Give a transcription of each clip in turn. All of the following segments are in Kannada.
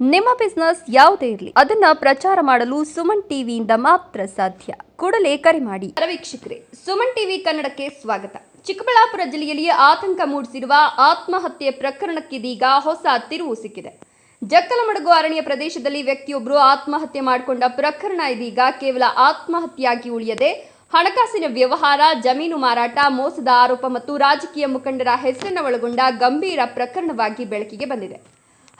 ನಿಮ್ಮ ಬಿಸ್ನೆಸ್ ಯಾವುದೇ ಇರಲಿ ಅದನ್ನ ಪ್ರಚಾರ ಮಾಡಲು ಸುಮನ್ ಟಿವಿಯಿಂದ ಮಾತ್ರ ಸಾಧ್ಯ. ಕೂಡಲೇ ಕರೆ ಮಾಡಿ. ವೀಕ್ಷಕರೇ, ಸುಮನ್ ಟಿವಿ ಕನ್ನಡಕ್ಕೆ ಸ್ವಾಗತ. ಚಿಕ್ಕಬಳ್ಳಾಪುರ ಜಿಲ್ಲೆಯಲ್ಲಿ ಆತಂಕ ಮೂಡಿಸಿರುವ ಆತ್ಮಹತ್ಯೆ ಪ್ರಕರಣಕ್ಕಿದೀಗ ಹೊಸ ತಿರುವು ಸಿಕ್ಕಿದೆ. ಜಕ್ಕಲಮಡುಗು ಅರಣ್ಯ ಪ್ರದೇಶದಲ್ಲಿ ವ್ಯಕ್ತಿಯೊಬ್ಬರು ಆತ್ಮಹತ್ಯೆ ಮಾಡಿಕೊಂಡ ಪ್ರಕರಣ ಇದೀಗ ಕೇವಲ ಆತ್ಮಹತ್ಯೆಯಾಗಿ ಉಳಿಯದೆ ಹಣಕಾಸಿನ ವ್ಯವಹಾರ, ಜಮೀನು ಮಾರಾಟ, ಮೋಸದ ಆರೋಪ ಮತ್ತು ರಾಜಕೀಯ ಮುಖಂಡರ ಹೆಸರನ್ನು ಒಳಗೊಂಡ ಗಂಭೀರ ಪ್ರಕರಣವಾಗಿ ಬೆಳಕಿಗೆ ಬಂದಿದೆ.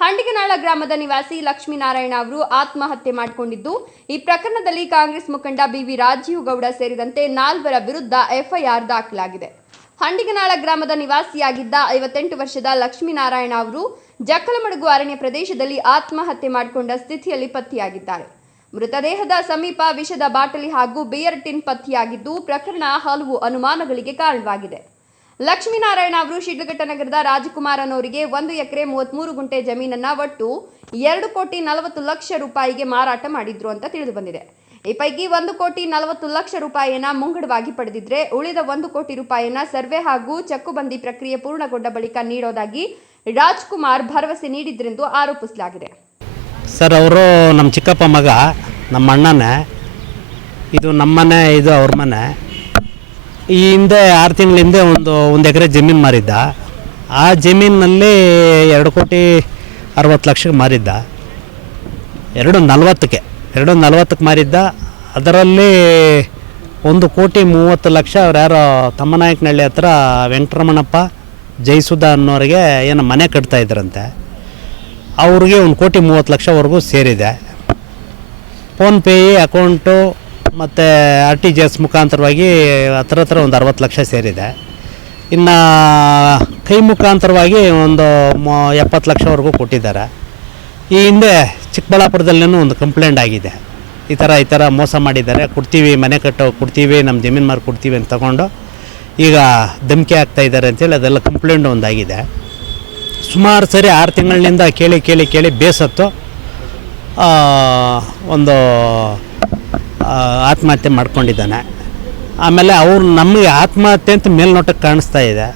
ಹಂಡಿಗನಾಳ ಗ್ರಾಮದ ನಿವಾಸಿ ಲಕ್ಷ್ಮೀನಾರಾಯಣ ಅವರು ಆತ್ಮಹತ್ಯೆ ಮಾಡಿಕೊಂಡಿದ್ದು, ಈ ಪ್ರಕರಣದಲ್ಲಿ ಕಾಂಗ್ರೆಸ್ ಮುಖಂಡ ಬಿವಿ ರಾಜೀವ್ ಗೌಡ ಸೇರಿದಂತೆ 4 ವಿರುದ್ಧ ಎಫ್ಐಆರ್ ದಾಖಲಾಗಿದೆ. ಹಂಡಿಗನಾಳ ಗ್ರಾಮದ ನಿವಾಸಿಯಾಗಿದ್ದ 58 ವರ್ಷದ ಲಕ್ಷ್ಮೀನಾರಾಯಣ ಅವರು ಜಕ್ಕಲಮಡುಗು ಅರಣ್ಯ ಪ್ರದೇಶದಲ್ಲಿ ಆತ್ಮಹತ್ಯೆ ಮಾಡಿಕೊಂಡ ಸ್ಥಿತಿಯಲ್ಲಿ ಪತ್ತೆಯಾಗಿದ್ದಾರೆ. ಮೃತದೇಹದ ಸಮೀಪ ವಿಷದ ಬಾಟಲಿ ಹಾಗೂ ಬಿಯರ್ ಟಿನ್ ಪತ್ತೆಯಾಗಿದ್ದು, ಪ್ರಕರಣ ಹಲವು ಅನುಮಾನಗಳಿಗೆ ಕಾರಣವಾಗಿದೆ. ಲಕ್ಷ್ಮೀನಾರಾಯಣ ಅವರು ಶಿಡ್ಲಘಟ್ಟ ನಗರದ ರಾಜಕುಮಾರನ್ ಅವರಿಗೆ 1 ಎಕರೆ 33 ಗುಂಟೆ ಜಮೀನನ್ನ ಒಟ್ಟು 2,40,00,000 ರೂಪಾಯಿಗೆ ಮಾರಾಟ ಮಾಡಿದ್ರು ಅಂತ ತಿಳಿದು ಬಂದಿದೆ. ಈ ಪೈಕಿ 1,40,00,000 ರೂಪಾಯಿಯನ್ನ ಮುಂಗಡವಾಗಿ ಪಡೆದಿದ್ರೆ, ಉಳಿದ 1 ಕೋಟಿ ರೂಪಾಯಿಯನ್ನ ಸರ್ವೆ ಹಾಗೂ ಚಕ್ಕುಬಂದಿ ಪ್ರಕ್ರಿಯೆ ಪೂರ್ಣಗೊಂಡ ಬಳಿಕ ನೀಡೋದಾಗಿ ರಾಜ್ಕುಮಾರ್ ಭರವಸೆ ನೀಡಿದ್ರೆಂದು ಆರೋಪಿಸಲಾಗಿದೆ. ಸರ್, ಅವರು ನಮ್ಮ ಚಿಕ್ಕಪ್ಪ ಮಗ, ನಮ್ಮ ಅಣ್ಣನೇ. ಇದು ನಮ್ಮನೆ, ಇದು ಅವ್ರ ಮನೆ. ಈ ಹಿಂದೆ 6 ತಿಂಗಳ ಹಿಂದೆ ಒಂದು ಎಕರೆ ಜಮೀನು ಮಾರಿದ್ದ. ಆ ಜಮೀನಿನಲ್ಲಿ 2,60,00,000 ಮಾರಿದ್ದ. 2,40,00,000 ಮಾರಿದ್ದ. ಅದರಲ್ಲಿ 1,30,00,000 ಅವ್ರು ಯಾರೋ ತಮ್ಮನಾಯಕನಹಳ್ಳಿ ಹತ್ರ ವೆಂಕಟರಮಣಪ್ಪ ಜಯಸುಧಾ ಅನ್ನೋರಿಗೆ ಏನೋ ಮನೆ ಕಟ್ತಾ ಇದ್ರಂತೆ. ಅವ್ರಿಗೆ 1,30,00,000ವರೆಗೂ ಸೇರಿದೆ. ಫೋನ್ಪೇ ಅಕೌಂಟು ಮತ್ತು RTGS ಮುಖಾಂತರವಾಗಿ ಹತ್ರ ಒಂದು 60 ಲಕ್ಷ ಸೇರಿದೆ. ಇನ್ನು ಕೈ ಮುಖಾಂತರವಾಗಿ ಒಂದು 70 ಲಕ್ಷವರೆಗೂ ಕೊಟ್ಟಿದ್ದಾರೆ. ಈ ಹಿಂದೆ ಚಿಕ್ಕಬಳ್ಳಾಪುರದಲ್ಲೂ ಒಂದು ಕಂಪ್ಲೇಂಟ್ ಆಗಿದೆ. ಈ ಥರ ಮೋಸ ಮಾಡಿದ್ದಾರೆ, ಕೊಡ್ತೀವಿ, ಮನೆ ಕೊಡ್ತೀವಿ, ನಮ್ಮ ಜಮೀನು ಮಾರಿ ಕೊಡ್ತೀವಿ ಅಂತ ತಗೊಂಡು ಈಗ ಧಮಕಿ ಆಗ್ತಾಯಿದ್ದಾರೆ ಅಂತೇಳಿ ಅದೆಲ್ಲ ಕಂಪ್ಲೇಂಟ್ ಒಂದಾಗಿದೆ. ಸುಮಾರು ಸರಿ 6 ತಿಂಗಳಿನಿಂದ ಕೇಳಿ ಬೇಸತ್ತು ಒಂದು ಆತ್ಮಹತ್ಯೆ ಮಾಡ್ಕೊಂಡಿದ್ದಾನೆ. ಆಮೇಲೆ ಅವರು ನಮಗೆ ಆತ್ಮಹತ್ಯೆ ಅಂತ ಮೇಲ್ನೋಟಕ್ಕೆ ಕಾಣಿಸ್ತಾ ಇದೆ.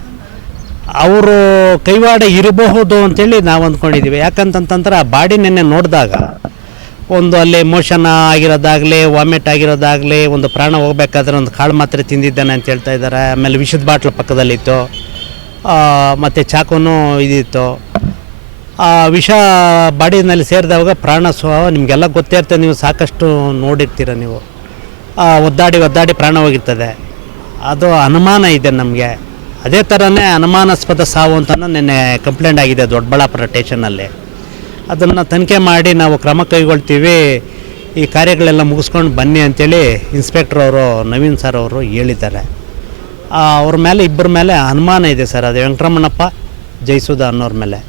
ಅವರು ಕೈವಾಡ ಇರಬಹುದು ಅಂತೇಳಿ ನಾವು ಅಂದ್ಕೊಂಡಿದ್ದೀವಿ. ಯಾಕಂತಂತಂದ್ರೆ ಆ ಬಾಡಿ ನೆನ್ನೆ ನೋಡಿದಾಗ ಒಂದು ಅಲ್ಲಿ ಮೋಷನ್ ಆಗಿರೋದಾಗಲಿ, ವಾಮಿಟ್ ಆಗಿರೋದಾಗಲಿ, ಒಂದು ಪ್ರಾಣ ಹೋಗ್ಬೇಕಾದ್ರೆ ಒಂದು ಕಾಳು ಮಾತ್ರೆ ತಿಂದಿದ್ದಾನೆ ಅಂತ ಹೇಳ್ತಾ ಇದ್ದಾರೆ. ಆಮೇಲೆ ವಿಷದ ಬಾಟ್ಲು ಪಕ್ಕದಲ್ಲಿತ್ತು, ಮತ್ತು ಚಾಕುನೂ ಇದಿತ್ತು. ವಿಷ ಬಾಡಿನಲ್ಲಿ ಸೇರಿದವಾಗ ಪ್ರಾಣ ನಿಮಗೆಲ್ಲ ಗೊತ್ತೇ ಇರ್ತದೆ, ನೀವು ಸಾಕಷ್ಟು ನೋಡಿರ್ತೀರ. ನೀವು ಒದ್ದಾಡಿ ಪ್ರಾಣ ಹೋಗಿರ್ತದೆ. ಅದು ಅನುಮಾನ ಇದೆ ನಮಗೆ. ಅದೇ ಥರನೇ ಅನುಮಾನಾಸ್ಪದ ಸಾವು ಅಂತ ನಿನ್ನೆ ಕಂಪ್ಲೇಂಟ್ ಆಗಿದೆ ದೊಡ್ಡಬಳ್ಳಾಪುರ ಸ್ಟೇಷನಲ್ಲಿ. ಅದನ್ನು ತನಿಖೆ ಮಾಡಿ ನಾವು ಕ್ರಮ ಕೈಗೊಳ್ತೀವಿ, ಈ ಕಾರ್ಯಗಳೆಲ್ಲ ಮುಗಿಸ್ಕೊಂಡು ಬನ್ನಿ ಅಂತೇಳಿ ಇನ್ಸ್ಪೆಕ್ಟ್ರ್ ಅವರು, ನವೀನ್ ಸರ್ ಅವರು ಹೇಳಿದ್ದಾರೆ. ಅವ್ರ ಮೇಲೆ, ಇಬ್ಬರ ಮೇಲೆ ಅನುಮಾನ ಇದೆ ಸರ್. ಅದು ವೆಂಕಟರಮಣಪ್ಪ, ಜಯಸುಧಾ ಅನ್ನೋರ ಮೇಲೆ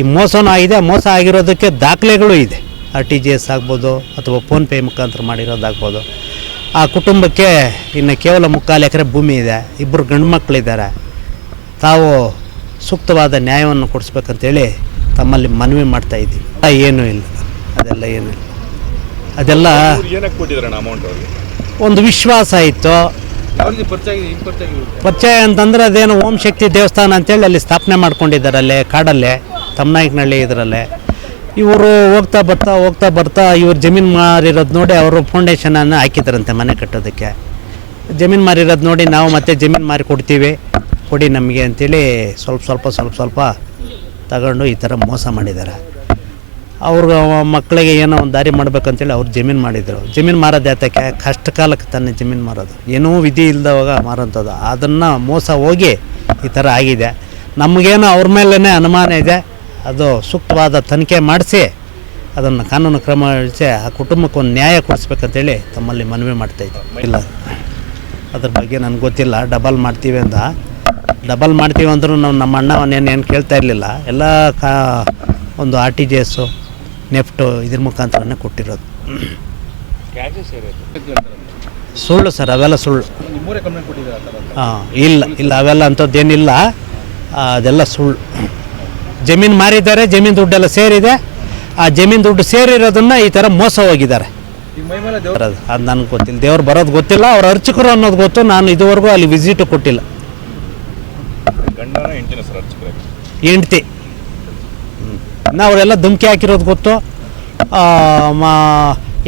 ಈ ಮೋಸನೂ ಆಗಿದೆ. ಮೋಸ ಆಗಿರೋದಕ್ಕೆ ದಾಖಲೆಗಳು ಇದೆ. RTGS ಆಗ್ಬೋದು ಅಥವಾ ಫೋನ್ಪೇ ಮುಖಾಂತರ ಮಾಡಿರೋದಾಗ್ಬೋದು. ಆ ಕುಟುಂಬಕ್ಕೆ ಇನ್ನು ಕೇವಲ 3/4 ಎಕರೆ ಭೂಮಿ ಇದೆ. 2 ಗಂಡು ಮಕ್ಕಳಿದ್ದಾರೆ. ತಾವು ಸೂಕ್ತವಾದ ನ್ಯಾಯವನ್ನು ಕೊಡಿಸ್ಬೇಕಂತೇಳಿ ತಮ್ಮಲ್ಲಿ ಮನವಿ ಮಾಡ್ತಾಯಿದ್ದೀವಿ. ಏನೂ ಇಲ್ಲ, ಅದೆಲ್ಲ ಏನೂ ಇಲ್ಲ. ಅದೆಲ್ಲ ಒಂದು ವಿಶ್ವಾಸ ಇತ್ತು. ಪರಿಚಯ ಅಂತಂದರೆ ಅದೇನು ಓಂ ಶಕ್ತಿ ದೇವಸ್ಥಾನ ಅಂತೇಳಿ ಅಲ್ಲಿ ಸ್ಥಾಪನೆ ಮಾಡ್ಕೊಂಡಿದ್ದಾರೆ, ಅಲ್ಲೇ ಕಾಡಲ್ಲೇ, ತಮ್ಮನಾಯಕನಹಳ್ಳಿ ಇದರಲ್ಲೇ. ಇವರು ಹೋಗ್ತಾ ಬರ್ತಾ ಇವ್ರು ಜಮೀನು ಮಾರಿರೋದು ನೋಡಿ ಅವರು ಫೌಂಡೇಶನನ್ನು ಹಾಕಿದ್ದಾರಂತೆ ಮನೆ ಕಟ್ಟೋದಕ್ಕೆ. ಜಮೀನು ಮಾರಿರೋದು ನೋಡಿ ನಾವು ಮತ್ತೆ ಜಮೀನು ಮಾರಿ ಕೊಡಿ ನಮಗೆ ಅಂತೇಳಿ ಸ್ವಲ್ಪ ತಗೊಂಡು ಈ ಥರ ಮೋಸ ಮಾಡಿದ್ದಾರೆ. ಅವ್ರ ಮಕ್ಕಳಿಗೆ ಏನೋ ಒಂದು ದಾರಿ ಮಾಡಬೇಕಂತೇಳಿ ಅವ್ರು ಜಮೀನು ಮಾಡಿದರು. ಜಮೀನು ಮಾರೋದು ಯಾತಕ್ಕೆ? ಕಷ್ಟ ಕಾಲಕ್ಕೆ ತಾನೇ ಜಮೀನು ಮಾರೋದು, ಏನೂ ವಿಧಿ ಇಲ್ಲದವಾಗ ಮಾರೋಂಥದ್ದು. ಅದನ್ನು ಮೋಸ ಹೋಗಿ ಈ ಥರ ಆಗಿದೆ. ನಮಗೇನೋ ಅವ್ರ ಮೇಲೇ ಅನುಮಾನ ಇದೆ. ಅದು ಸೂಕ್ತವಾದ ತನಿಖೆ ಮಾಡಿಸಿ ಅದನ್ನು ಕಾನೂನು ಕ್ರಮ ವಹಿಸಿ ಆ ಕುಟುಂಬಕ್ಕೆ ಒಂದು ನ್ಯಾಯ ಕೊಡಿಸ್ಬೇಕಂತೇಳಿ ತಮ್ಮಲ್ಲಿ ಮನವಿ ಮಾಡ್ತಾಯಿದ್ದೆ. ಇಲ್ಲ, ಅದ್ರ ಬಗ್ಗೆ ನನಗೆ ಗೊತ್ತಿಲ್ಲ. ಡಬಲ್ ಮಾಡ್ತೀವಿ ಅಂದರೂ ನಮ್ಮ ಅಣ್ಣವನ್ನೇನು ಕೇಳ್ತಾ ಇರಲಿಲ್ಲ. ಎಲ್ಲ ಒಂದು RTGS, ನೆಫ್ಟು ಇದ್ರ ಮುಖಾಂತರನೇ ಕೊಟ್ಟಿರೋದು. ಸುಳ್ಳು ಸರ್, ಅವೆಲ್ಲ ಸುಳ್ಳು. ಇಲ್ಲ ಅವೆಲ್ಲ ಅಂಥದ್ದೇನಿಲ್ಲ. ಅದೆಲ್ಲ ಸುಳ್ಳು. ಜಮೀನು ಮಾರಿದ್ದಾರೆ, ಜಮೀನು ದುಡ್ಡೆಲ್ಲ ಸೇರಿದೆ. ಆ ಜಮೀನು ದುಡ್ಡು ಸೇರಿರೋದನ್ನು ಈ ಥರ ಮೋಸ ಹೋಗಿದ್ದಾರೆ. ಅದು ನನಗೆ ಗೊತ್ತಿಲ್ಲ. ದೇವ್ರು ಬರೋದು ಗೊತ್ತಿಲ್ಲ, ಅವ್ರ ಅರ್ಚಕರು ಅನ್ನೋದು ಗೊತ್ತು. ನಾನು ಇದುವರೆಗೂ ಅಲ್ಲಿ ವಿಸಿಟು ಕೊಟ್ಟಿಲ್ಲ. ಹೆಂಡ್ತಿ ಇನ್ನು ಅವರೆಲ್ಲ ಧಮಕಿ ಹಾಕಿರೋದು ಗೊತ್ತು.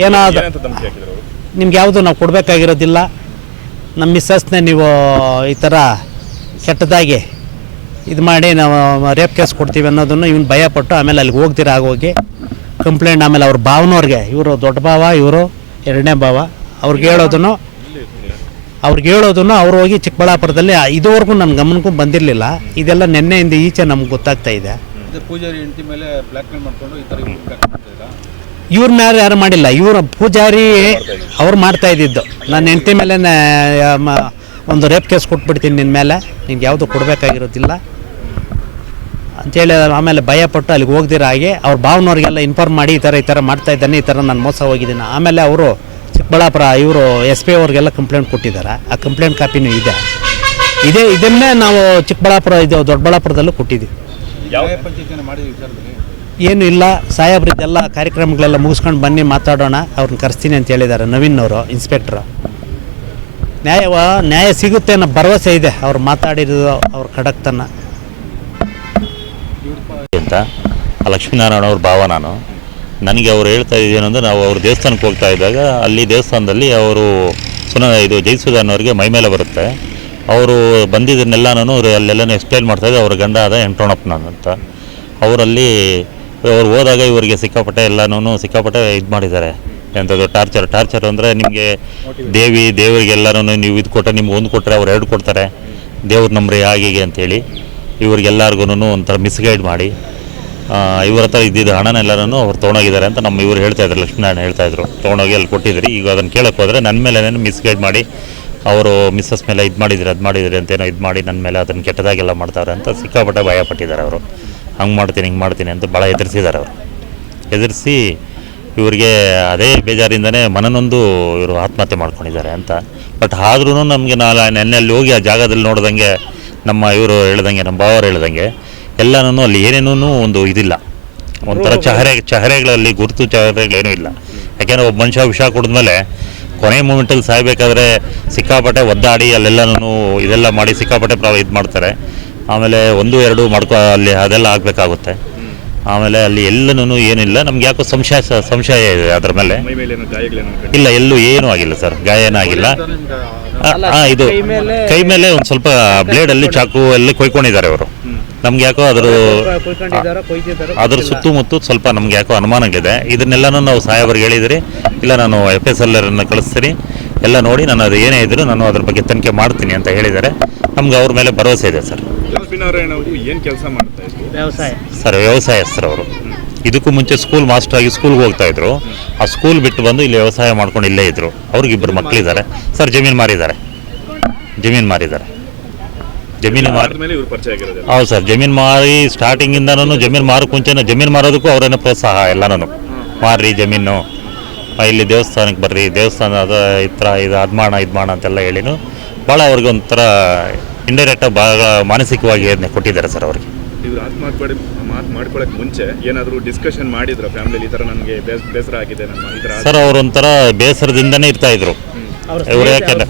ಏನಾದ್ರು ಏನಂತ ಧಮಕಿ ಹಾಕಿದ್ರು ಅವರು? ನಿಮ್ಗೆ ಯಾವುದು ನಾವು ಕೊಡಬೇಕಾಗಿರೋದಿಲ್ಲ, ನಮ್ಮ ಮಿಸ್ಸಸ್ನೇ ನೀವು ಈ ಥರ ಕೆಟ್ಟದಾಗಿ ಇದು ಮಾಡಿ ನಾವು ರೇಪ್ ಕೇಸ್ ಕೊಡ್ತೀವಿ ಅನ್ನೋದನ್ನು ಇವನು ಭಯಪಟ್ಟು ಆಮೇಲೆ ಅಲ್ಲಿಗೆ ಹೋಗ್ದಿರ ಆಗೋಗಿ ಕಂಪ್ಲೇಂಟ್, ಆಮೇಲೆ ಅವ್ರ ಭಾವನವ್ರಿಗೆ, ಇವರು ದೊಡ್ಡ ಭಾವ, ಇವರು ಎರಡನೇ ಭಾವ, ಅವ್ರಿಗೆ ಹೇಳೋದನ್ನು ಅವ್ರು ಹೋಗಿ ಚಿಕ್ಕಬಳ್ಳಾಪುರದಲ್ಲಿ ಇದುವರೆಗೂ ನನ್ನ ಗಮನಕ್ಕೂ ಬಂದಿರಲಿಲ್ಲ. ಇದೆಲ್ಲ ನಿನ್ನೆಯಿಂದ ಈಚೆ ನಮ್ಗೆ ಗೊತ್ತಾಗ್ತಾ ಇದೆ. ಪೂಜಾರಿ ಹೆಂಡತಿ ಮೇಲೆ ಬ್ಲ್ಯಾಕ್ ಮೇಲ್ ಮಾಡ್ಕೊಂಡು ಈ ಥರ ಬ್ಲ್ಯಾಕ್ ಮಾಡ್ತಿದ್ದೀರಾ? ಇವ್ರ ಮೇಲೆ ಯಾರು ಮಾಡಿಲ್ಲ, ಇವರು ಪೂಜಾರಿ ಅವ್ರು ಮಾಡ್ತಾ ಇದ್ದಿದ್ದು. ನನ್ನ ಹೆಂಡತಿ ಮೇಲೆ ಒಂದು ರೇಪ್ ಕೇಸ್ ಕೊಟ್ಬಿಡ್ತೀನಿ ನಿನ್ನ ಮೇಲೆ, ನಿನ್ಗೆ ಯಾವುದು ಕೊಡಬೇಕಾಗಿರೋದಿಲ್ಲ ಅಂಥೇಳಿ ಆಮೇಲೆ ಭಯಪಟ್ಟು ಅಲ್ಲಿಗೆ ಹೋಗ್ದಿರ ಹಾಗೆ ಅವ್ರ ಭಾವನವ್ರಿಗೆಲ್ಲ ಇನ್ಫಾರ್ಮ್ ಮಾಡಿ ಈ ಥರ ಮಾಡ್ತಾ ಇದ್ದಾನೆ, ಈ ಥರ ನಾನು ಮೋಸ ಹೋಗಿದ್ದೀನಿ. ಆಮೇಲೆ ಅವರು ಚಿಕ್ಕಬಳ್ಳಾಪುರ ಇವರು SP ಅವ್ರಿಗೆಲ್ಲ ಕಂಪ್ಲೇಂಟ್ ಕೊಟ್ಟಿದ್ದಾರೆ. ಆ ಕಂಪ್ಲೇಂಟ್ ಕಾಪಿನೂ ಇದನ್ನೇ ನಾವು ಚಿಕ್ಕಬಳ್ಳಾಪುರ ದೊಡ್ಡಬಳ್ಳಾಪುರದಲ್ಲೂ ಕೊಟ್ಟಿದ್ದೀವಿ. ನ್ಯಾಯ ಪಂಚಾಯತಿನ ಮಾಡಿದ ವಿಚಾರದಲ್ಲಿ ಏನೂ ಇಲ್ಲ, ಸಾಹೇಬ್ರಿದ್ದೆಲ್ಲ ಕಾರ್ಯಕ್ರಮಗಳೆಲ್ಲ ಮುಗಿಸ್ಕೊಂಡು ಬನ್ನಿ ಮಾತಾಡೋಣ, ಅವ್ರನ್ನ ಕರೆಸ್ತೀನಿ ಅಂತ ಹೇಳಿದ್ದಾರೆ ನವೀನ್ ಅವರು, ಇನ್ಸ್ಪೆಕ್ಟ್ರು. ನ್ಯಾಯ ಸಿಗುತ್ತೆ ಅನ್ನೋ ಭರವಸೆ ಇದೆ, ಅವ್ರು ಮಾತಾಡಿರೋದು ಅವ್ರ ಖಡಕ್ತನ ಅಂತ. ಲಕ್ಷ್ಮೀನಾರಾಯಣ ಅವ್ರ ಭಾವ ನಾನು. ನನಗೆ ಅವ್ರು ಹೇಳ್ತಾ ಇದ್ದೇನೆಂದರೆ, ನಾವು ಅವ್ರ ದೇವಸ್ಥಾನಕ್ಕೆ ಹೋಗ್ತಾ ಇದ್ದಾಗ ಅಲ್ಲಿ ದೇವಸ್ಥಾನದಲ್ಲಿ ಅವರು ಇದು ಜಯಸುಧಾನವ್ರಿಗೆ ಮೈ ಮೇಲೆ ಬರುತ್ತೆ. ಅವರು ಬಂದಿದ್ದನ್ನೆಲ್ಲನೂ ಅಲ್ಲೆಲ್ಲನೂ ಎಕ್ಸ್ಪ್ಲೈನ್ ಮಾಡ್ತಾಯಿದ್ದೆ. ಅವ್ರ ಗಂಡ ಆದ ಎಂಟೋಣಪ್ಪನ ಅಂತ. ಅವರಲ್ಲಿ ಅವ್ರು ಹೋದಾಗ ಇವರಿಗೆ ಸಿಕ್ಕಾಪಟ್ಟೆ ಇದು ಮಾಡಿದ್ದಾರೆ. ಎಂಥದ್ದು ಟಾರ್ಚರ್ ಅಂದರೆ ನಿಮಗೆ ದೇವರಿಗೆಲ್ಲರೂ ನೀವು ಇದು ಕೊಟ್ಟರೆ ನಿಮ್ಗೆ ಒಂದು ಕೊಟ್ಟರೆ ಅವ್ರು ಎರಡು ಕೊಡ್ತಾರೆ, ದೇವ್ರ ನಂಬ್ರಿ ಹಾಗೆ ಅಂತೇಳಿ ಇವ್ರಿಗೆಲ್ಲರಿಗೂ ಒಂಥರ ಮಿಸ್ಗೈಡ್ ಮಾಡಿ ಇವ್ರ ಹತ್ರ ಇದ್ದಿದ್ದ ಹಣನೆಲ್ಲರೂ ಅವ್ರು ತೊಗೊಂಡೋಗಿದ್ದಾರೆ ಅಂತ ಇವ್ರು ಹೇಳ್ತಾಯಿದ್ರು. ಲಕ್ಷ್ಮೀನಾರಾಯಣ ಹೇಳ್ತಾಯಿದ್ರು, ತೊಗೊಂಡೋಗಿ ಅಲ್ಲಿ ಕೊಟ್ಟಿದ್ರಿ. ಈಗ ಅದನ್ನು ಕೇಳಕ್ಕೆ ಹೋದರೆ ನನ್ನ ಮೇಲೆ ಮಿಸ್ಗೈಡ್ ಮಾಡಿ ಅವರು ಮಿಸ್ಸಸ್ ಮೇಲೆ ಇದು ಮಾಡಿದ್ರಿ ಅದು ಮಾಡಿದ್ರಿ ಅಂತೇನೋ ಇದು ಮಾಡಿ ನನ್ನ ಮೇಲೆ ಅದನ್ನು ಕೆಟ್ಟದಾಗೆಲ್ಲ ಮಾಡ್ತಾರೆ ಅಂತ ಸಿಕ್ಕಾಪಟ್ಟೆ ಭಯಪಟ್ಟಿದ್ದಾರೆ ಅವರು. ಹಂಗೆ ಮಾಡ್ತೀನಿ ಹಿಂಗೆ ಮಾಡ್ತೀನಿ ಅಂತ ಭಾಳ ಎದುರಿಸಿದ್ದಾರೆ ಅವರು. ಎದುರಿಸಿ ಇವರಿಗೆ ಅದೇ ಬೇಜಾರಿಂದನೇ ಮನನೊಂದು ಇವರು ಆತ್ಮಹತ್ಯೆ ಮಾಡ್ಕೊಂಡಿದ್ದಾರೆ ಅಂತ. ಬಟ್ ಆದ್ರೂ ನಮಗೆ ನೆನ್ನೆ ಅಲ್ಲಿ ಹೋಗಿ ಆ ಜಾಗದಲ್ಲಿ ನೋಡ್ದಂಗೆ ಇವರು ಹೇಳ್ದಂಗೆ, ನಮ್ಮ ಭಾವರು ಹೇಳ್ದಂಗೆ ಎಲ್ಲನೂ ಅಲ್ಲಿ ಏನೇನೂ ಒಂದು ಇದಿಲ್ಲ, ಒಂಥರ ಚಹರೆಗಳಲ್ಲಿ ಗುರುತು ಚಹರೆಗಳೇನೂ ಇಲ್ಲ. ಯಾಕೆಂದರೆ ಒಬ್ಬ ಮನುಷ್ಯ ವಿಷ ಕುಡಿದ್ಮೇಲೆ ಕೊನೆ ಮೂಮೆಂಟಲ್ಲಿ ಸಾಯಬೇಕಾದ್ರೆ ಸಿಕ್ಕಾಪಟ್ಟೆ ಒದ್ದಾಡಿ ಅಲ್ಲೆಲ್ಲನೂ ಇದೆಲ್ಲ ಮಾಡಿ ಸಿಕ್ಕಾಪಟ್ಟೆ ಇದು ಮಾಡ್ತಾರೆ. ಆಮೇಲೆ 1-2 ಅಲ್ಲಿ ಅದೆಲ್ಲ ಆಗಬೇಕಾಗುತ್ತೆ. ಆಮೇಲೆ ಅಲ್ಲಿ ಎಲ್ಲನೂ ಏನಿಲ್ಲ, ನಮ್ಗೆ ಯಾಕೋ ಸಂಶಯ ಇದೆ ಅದ್ರ ಮೇಲೆ. ಇಲ್ಲ, ಎಲ್ಲೂ ಏನೂ ಆಗಿಲ್ಲ ಸರ್, ಗಾಯ ಏನಾಗಿಲ್ಲ. ಇದು ಕೈ ಮೇಲೆ ಒಂದು ಸ್ವಲ್ಪ ಬ್ಲೇಡಲ್ಲಿ ಚಾಕು ಎಲ್ಲ ಕೊಯ್ಕೊಂಡಿದ್ದಾರೆ ಅವರು. ನಮ್ಗೆ ಯಾಕೋ ಅದ್ರ ಸುತ್ತಮುತ್ತ ಸ್ವಲ್ಪ ನಮ್ಗೆ ಯಾಕೋ ಅನುಮಾನಗಳಿದೆ. ಇದನ್ನೆಲ್ಲನೂ ನಾವು ಸಾಹೇಬರಿಗೆ ಹೇಳಿದ್ರಿ, ಇಲ್ಲ ನಾನು FSLR ಕಳಿಸ್ತೀನಿ, ಎಲ್ಲ ನೋಡಿ ನಾನು ಅದು ಏನೇ ಇದ್ರು ನಾನು ಅದ್ರ ಬಗ್ಗೆ ತನಿಖೆ ಮಾಡ್ತೀನಿ ಅಂತ ಹೇಳಿದ್ದಾರೆ. ನಮ್ಗೆ ಅವ್ರ ಮೇಲೆ ಭರವಸೆ ಇದೆ ಸರ್. ಲಕ್ಷ್ಮೀನಾರಾಯಣ ಅವರು ಏನು ಕೆಲಸ ಮಾಡ್ತಾ ಇದ್ರು? ಸರ್ ವ್ಯವಸಾಯಸ್ಥರು ಅವರು. ಇದಕ್ಕೂ ಮುಂಚೆ ಸ್ಕೂಲ್ ಮಾಸ್ಟರ್ ಆಗಿ ಸ್ಕೂಲ್ಗೆ ಹೋಗ್ತಾ ಇದ್ರು. ಆ ಸ್ಕೂಲ್ ಬಿಟ್ಟು ಬಂದು ಇಲ್ಲಿ ವ್ಯವಸಾಯ ಮಾಡ್ಕೊಂಡು ಇಲ್ಲೇ ಇದ್ರು. ಅವ್ರಿಗಿಬ್ಬರು ಮಕ್ಕಳಿದ್ದಾರೆ ಸರ್. ಜಮೀನು ಮಾರಿದ್ದಾರೆ. ಹೌದು ಸರ್, ಜಮೀನು ಮಾರಿ ಸ್ಟಾರ್ಟಿಂಗಿಂದನೂ ಜಮೀನು ಮಾರೋಕ್ಕೆ ಮುಂಚೆನೂ ಜಮೀನು ಮಾರೋದಕ್ಕೂ ಅವರೇನೋ ಪ್ರೋತ್ಸಾಹ ಎಲ್ಲನೂ ಮಾರಿ ಜಮೀನು ಇಲ್ಲಿ ದೇವಸ್ಥಾನಕ್ಕೆ ಬರ್ರಿ, ದೇವಸ್ಥಾನದ ಇದು ಅದು ಮಾಡೋಣ ಅಂತೆಲ್ಲ ಹೇಳಿನು ಭಾಳ ಅವ್ರಿಗೆ ಒಂಥರ ಇಂಡೈರೆಕ್ಟಾಗಿ ಭಾಳ ಮಾನಸಿಕವಾಗಿ ಅದನ್ನೇ ಕೊಟ್ಟಿದ್ದಾರೆ ಸರ್ ಅವ್ರಿಗೆ. ಇವರು ಆತ್ಮಹತ್ಯೆ ಮಾಡ್ಕೊಳ್ಳೋಕೆ ಮುಂಚೆ ಏನಾದರೂ ಡಿಸ್ಕಷನ್ ಮಾಡಿದ್ರ ಫ್ಯಾಮಿಲಿ, ಈ ಥರ ನನಗೆ ಬೇಸರ ಆಗಿದೆ ನಮ್ಮ ಈ ಥರ? ಸರ್ ಅವರೊಂಥರ ಬೇಸರದಿಂದನೇ ಇರ್ತಾ ಇದ್ರು. ಇವರು ಯಾಕೆಂದ್ರೆ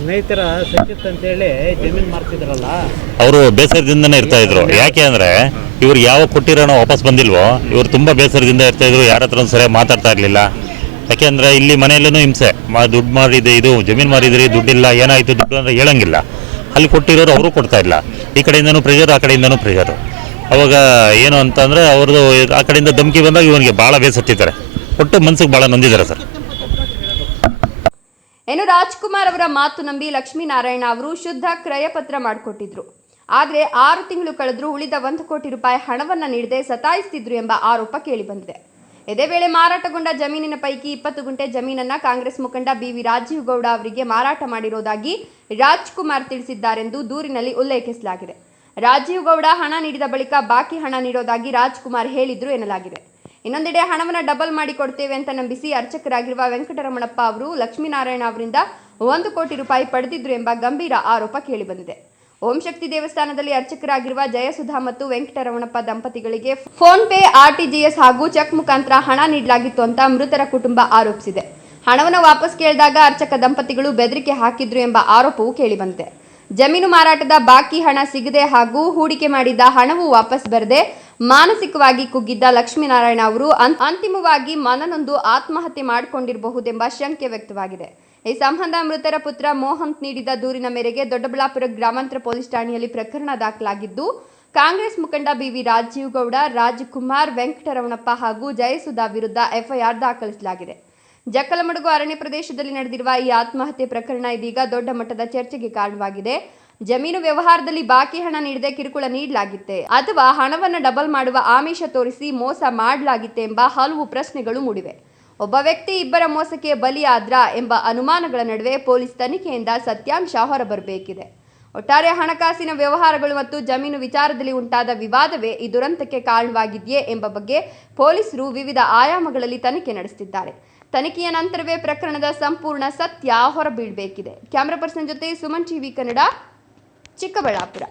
ಅವರು ಬೇಸರದಿಂದನೇ ಇರ್ತಾ ಇದ್ರು. ಯಾಕೆ ಅಂದರೆ ಇವ್ರಿಗೆ ಯಾವ ಕೊಟ್ಟಿರೋಣ ವಾಪಸ್ ಬಂದಿಲ್ವೋ, ಇವರು ತುಂಬ ಬೇಸರದಿಂದ ಇರ್ತಾ ಇದ್ರು. ಯಾರ ಹತ್ರ ಸರಿಯಾಗಿ ಮಾತಾಡ್ತಾ ಇರಲಿಲ್ಲ. ಯಾಕೆಂದರೆ ಇಲ್ಲಿ ಮನೆಯಲ್ಲೂ ಹಿಂಸೆ, ದುಡ್ಡು ಮಾರಿದೆ, ಇದು ಜಮೀನು ಮಾರಿದ್ರಿ, ದುಡ್ಡಿಲ್ಲ, ಏನಾಯಿತು ದುಡ್ಡು ಅಂದರೆ ಹೇಳಂಗಿಲ್ಲ. ಅಲ್ಲಿ ಕೊಟ್ಟಿರೋರು ಅವರು ಕೊಡ್ತಾ ಇಲ್ಲ. ಈ ಕಡೆಯಿಂದನೂ ಪ್ರೆಷರ್, ಆ ಕಡೆಯಿಂದನೂ ಪ್ರೆಷರು. ಅವಾಗ ಏನು ಅಂತಂದರೆ ಅವ್ರದ್ದು ಆ ಕಡೆಯಿಂದ ಧಮಕಿ ಬಂದಾಗ ಇವನಿಗೆ ಭಾಳ ಬೇಸತ್ತಿದ್ದಾರೆ, ಒಟ್ಟು ಮನ್ಸಿಗೆ ಭಾಳ ನೊಂದಿದ್ದಾರೆ ಸರ್. ಇನ್ನು ರಾಜ್ಕುಮಾರ್ ಅವರ ಮಾತು ನಂಬಿ ಲಕ್ಷ್ಮೀನಾರಾಯಣ ಅವರು ಶುದ್ಧ ಕ್ರಯಪತ್ರ ಮಾಡಿಕೊಟ್ಟಿದ್ರು. ಆದರೆ 6 ತಿಂಗಳು ಕಳೆದರೂ ಉಳಿದ 1 ಕೋಟಿ ರೂಪಾಯಿ ಹಣವನ್ನು ನೀಡದೆ ಸತಾಯಿಸ್ತಿದ್ರು ಎಂಬ ಆರೋಪ ಕೇಳಿಬಂದಿದೆ. ಇದೇ ವೇಳೆ ಮಾರಾಟಗೊಂಡ ಜಮೀನಿನ ಪೈಕಿ 20 ಗುಂಟೆ ಜಮೀನನ್ನ ಕಾಂಗ್ರೆಸ್ ಮುಖಂಡ BV ರಾಜೀವ್ ಗೌಡ ಅವರಿಗೆ ಮಾರಾಟ ಮಾಡಿರೋದಾಗಿ ರಾಜ್ಕುಮಾರ್ ತಿಳಿಸಿದ್ದಾರೆಂದು ದೂರಿನಲ್ಲಿ ಉಲ್ಲೇಖಿಸಲಾಗಿದೆ. ರಾಜೀವ್ ಗೌಡ ಹಣ ನೀಡಿದ ಬಳಿಕ ಬಾಕಿ ಹಣ ನೀಡೋದಾಗಿ ರಾಜ್ಕುಮಾರ್ ಹೇಳಿದ್ರು ಎನ್ನಲಾಗಿದೆ. ಇನ್ನೊಂದೆಡೆ ಹಣವನ್ನು ಡಬಲ್ ಮಾಡಿ ಕೊಡ್ತೇವೆ ಅಂತ ನಂಬಿಸಿ ಅರ್ಚಕರಾಗಿರುವ ವೆಂಕಟರಮಣಪ್ಪ ಅವರು ಲಕ್ಷ್ಮೀನಾರಾಯಣ ಅವರಿಂದ 1 ಕೋಟಿ ರೂಪಾಯಿ ಪಡೆದಿದ್ರು ಎಂಬ ಗಂಭೀರ ಆರೋಪ ಕೇಳಿಬಂದಿದೆ. ಓಂ ಶಕ್ತಿ ದೇವಸ್ಥಾನದಲ್ಲಿ ಅರ್ಚಕರಾಗಿರುವ ಜಯಸುಧಾ ಮತ್ತು ವೆಂಕಟರಮಣಪ್ಪ ದಂಪತಿಗಳಿಗೆ ಫೋನ್ ಪೇ, RTGS ಹಾಗೂ ಚೆಕ್ ಮುಖಾಂತರ ಹಣ ನೀಡಲಾಗಿತ್ತು ಅಂತ ಮೃತರ ಕುಟುಂಬ ಆರೋಪಿಸಿದೆ. ಹಣವನ್ನು ವಾಪಸ್ ಕೇಳಿದಾಗ ಅರ್ಚಕ ದಂಪತಿಗಳು ಬೆದರಿಕೆ ಹಾಕಿದ್ರು ಎಂಬ ಆರೋಪವೂ ಕೇಳಿಬಂದಿದೆ. ಜಮೀನು ಮಾರಾಟದ ಬಾಕಿ ಹಣ ಸಿಗದೆ ಹಾಗೂ ಹೂಡಿಕೆ ಮಾಡಿದ ಹಣವೂ ವಾಪಸ್ ಬರದೆ ಮಾನಸಿಕವಾಗಿ ಕುಗ್ಗಿದ್ದ ಲಕ್ಷ್ಮೀನಾರಾಯಣ ಅವರು ಅಂತಿಮವಾಗಿ ಮನನೊಂದು ಆತ್ಮಹತ್ಯೆ ಮಾಡಿಕೊಂಡಿರಬಹುದೆಂಬ ಶಂಕೆ ವ್ಯಕ್ತವಾಗಿದೆ. ಈ ಸಂಬಂಧ ಮೃತರ ಪುತ್ರ ಮೋಹಂತ್ ನೀಡಿದ ದೂರಿನ ಮೇರೆಗೆ ದೊಡ್ಡಬಳ್ಳಾಪುರ ಗ್ರಾಮಾಂತರ ಪೊಲೀಸ್ ಠಾಣೆಯಲ್ಲಿ ಪ್ರಕರಣ ದಾಖಲಾಗಿದ್ದು, ಕಾಂಗ್ರೆಸ್ ಮುಖಂಡ ಬಿವಿ ರಾಜೀವ್ ಗೌಡ, ರಾಜ್ಕುಮಾರ್, ವೆಂಕಟರಮಣಪ್ಪ ಹಾಗೂ ಜಯಸುಧಾ ವಿರುದ್ಧ ಎಫ್ಐಆರ್ ದಾಖಲಿಸಲಾಗಿದೆ. ಜಕ್ಕಲಮಡುಗು ಅರಣ್ಯ ಪ್ರದೇಶದಲ್ಲಿ ನಡೆದಿರುವ ಈ ಆತ್ಮಹತ್ಯೆ ಪ್ರಕರಣ ಇದೀಗ ದೊಡ್ಡ ಮಟ್ಟದ ಚರ್ಚೆಗೆ ಕಾರಣವಾಗಿದೆ. ಜಮೀನು ವ್ಯವಹಾರದಲ್ಲಿ ಬಾಕಿ ಹಣ ನೀಡದೆ ಕಿರುಕುಳ ನೀಡಲಾಗಿತ್ತೆ ಅಥವಾ ಹಣವನ್ನು ಡಬಲ್ ಮಾಡುವ ಆಮಿಷ ತೋರಿಸಿ ಮೋಸ ಮಾಡಲಾಗಿತ್ತೆ ಎಂಬ ಹಲವು ಪ್ರಶ್ನೆಗಳು ಮೂಡಿವೆ. ಒಬ್ಬ ವ್ಯಕ್ತಿ ಇಬ್ಬರ ಮೋಸಕ್ಕೆ ಬಲಿಯಾದ್ರ ಎಂಬ ಅನುಮಾನಗಳ ನಡುವೆ ಪೊಲೀಸ್ ತನಿಖೆಯಿಂದ ಸತ್ಯಾಂಶ ಹೊರಬರಬೇಕಿದೆ. ಒಟ್ಟಾರೆ ಹಣಕಾಸಿನ ವ್ಯವಹಾರಗಳು ಮತ್ತು ಜಮೀನು ವಿಚಾರದಲ್ಲಿ ಉಂಟಾದ ವಿವಾದವೇ ಈ ದುರಂತಕ್ಕೆ ಕಾರಣವಾಗಿದೆಯೇ ಎಂಬ ಬಗ್ಗೆ ಪೊಲೀಸರು ವಿವಿಧ ಆಯಾಮಗಳಲ್ಲಿ ತನಿಖೆ ನಡೆಸುತ್ತಿದ್ದಾರೆ. ತನಿಖೆಯ ನಂತರವೇ ಪ್ರಕರಣದ ಸಂಪೂರ್ಣ ಸತ್ಯ ಹೊರಬೀಳಬೇಕಿದೆ. ಕ್ಯಾಮರಾ ಪರ್ಸನ್ ಜೊತೆ ಸುಮನ್ ಟಿವಿ ಕನ್ನಡ, ಚಿಕ್ಕಬಳ್ಳಾಪುರ.